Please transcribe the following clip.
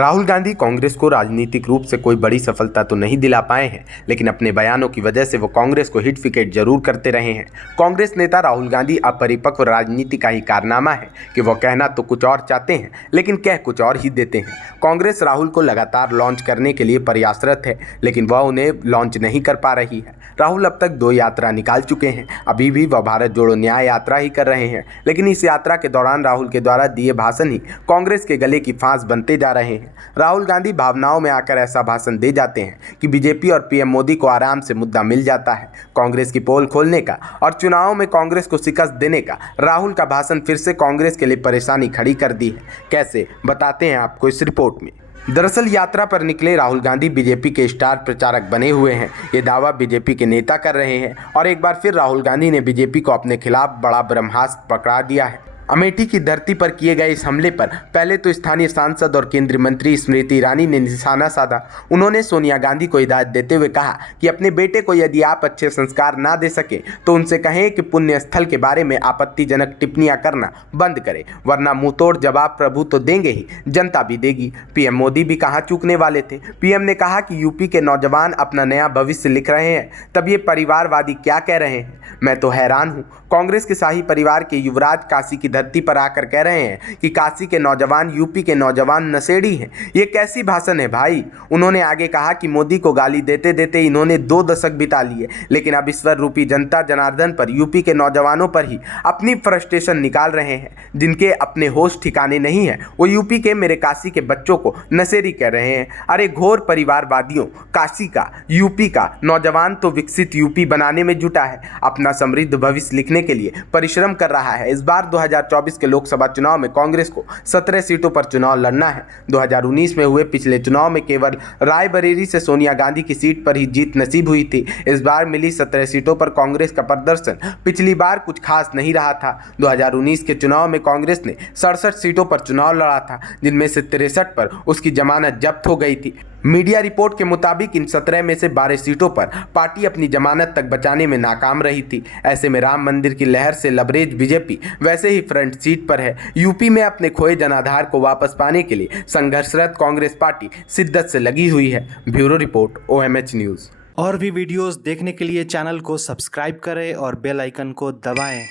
राहुल गांधी कांग्रेस को राजनीतिक रूप से कोई बड़ी सफलता तो नहीं दिला पाए हैं, लेकिन अपने बयानों की वजह से वो कांग्रेस को हिट विकेट जरूर करते रहे हैं। कांग्रेस नेता राहुल गांधी अपरिपक्व राजनीति का ही कारनामा है कि वो कहना तो कुछ और चाहते हैं, लेकिन कह कुछ और ही देते हैं। कांग्रेस राहुल को लगातार लॉन्च करने के लिए प्रयासरत है, लेकिन वह उन्हें लॉन्च नहीं कर पा रही है। राहुल अब तक 2 यात्रा निकाल चुके हैं, अभी भी वह भारत जोड़ो न्याय यात्रा ही कर रहे हैं, लेकिन इस यात्रा के दौरान राहुल के द्वारा दिए भाषण ही कांग्रेस के गले की फांस बनते जा रहे हैं। राहुल गांधी भावनाओं में आकर ऐसा भाषण दे जाते हैं कि बीजेपी और पीएम मोदी को आराम से मुद्दा मिल जाता है। कांग्रेस की पोल खोलने का और चुनावों में कांग्रेस को शिकस्त देने का राहुल का भाषण फिर से कांग्रेस के लिए परेशानी खड़ी कर दी है। कैसे, बताते हैं आपको इस रिपोर्ट में। दरअसल यात्रा पर निकले राहुल गांधी बीजेपी के स्टार प्रचारक बने हुए हैं। ये दावा बीजेपी के नेता कर रहे हैं और एक बार फिर राहुल गांधी ने बीजेपी को अपने खिलाफ बड़ा ब्रह्मास्त्र पकड़ा दिया है। अमेठी की धरती पर किए गए इस हमले पर पहले तो स्थानीय सांसद और केंद्रीय मंत्री स्मृति ईरानी ने निशाना साधा। उन्होंने सोनिया गांधी को हिदायत देते हुए कहा कि अपने बेटे को यदि आप अच्छे संस्कार ना दे सके तो उनसे कहें कि पुण्य स्थल के बारे में आपत्तिजनक टिप्पणियां करना बंद करें, वरना मुंहतोड़ जवाब प्रभु तो देंगे ही, जनता भी देगी। पीएम मोदी भी कहाँ चूकने वाले थे। पीएम ने कहा कि यूपी के नौजवान अपना नया भविष्य लिख रहे हैं, तब ये परिवारवादी क्या कह रहे हैं। मैं तो हैरान हूँ। कांग्रेस के शाही परिवार के युवराज काशी की धरती पर आकर कह रहे हैं कि काशी के नौजवान यूपी के नौजवान नशेड़ी हैं। ये कैसी भाषण है भाई। उन्होंने आगे कहा कि मोदी को गाली देते देते इन्होंने 2 दशक बिता लिए, लेकिन अब ईश्वर रूपी जनता जनार्दन पर, यूपी के नौजवानों पर ही अपनी फ्रस्ट्रेशन निकाल रहे हैं। जिनके अपने होश ठिकाने नहीं है वो यूपी के मेरे काशी के बच्चों को नशेड़ी कह रहे हैं। अरे घोर परिवारवादियों, काशी का, यूपी का नौजवान तो विकसित यूपी बनाने में जुटा है, अपना समृद्ध भविष्य लिखने के लिए परिश्रम कर रहा है। इस बार 2024 के लोकसभा चुनाव में कांग्रेस को 17 सीटों पर चुनाव लड़ना है। 2019 में हुए पिछले चुनाव में केवल रायबरेली से सोनिया गांधी की सीट पर ही जीत नसीब हुई थी। इस बार मिली 17 सीटों पर कांग्रेस का प्रदर्शन पिछली बार कुछ खास नहीं रहा था। 2019 के चुनाव में कांग्रेस ने 67 सीटों पर चुनाव लड़ा था, जिनमें से 63 पर उसकी जमानत जब्त हो गई थी। मीडिया रिपोर्ट के मुताबिक इन 17 में से 12 सीटों पर पार्टी अपनी जमानत तक बचाने में नाकाम रही थी। ऐसे में राम मंदिर की लहर से लबरेज बीजेपी वैसे ही फ्रंट सीट पर है। यूपी में अपने खोए जनाधार को वापस पाने के लिए संघर्षरत कांग्रेस पार्टी शिद्दत से लगी हुई है। Bureau report, OMH news. और भी वीडियोस देखने के लिए चैनल को सब्सक्राइब करें और बेल आइकन को दबाएं।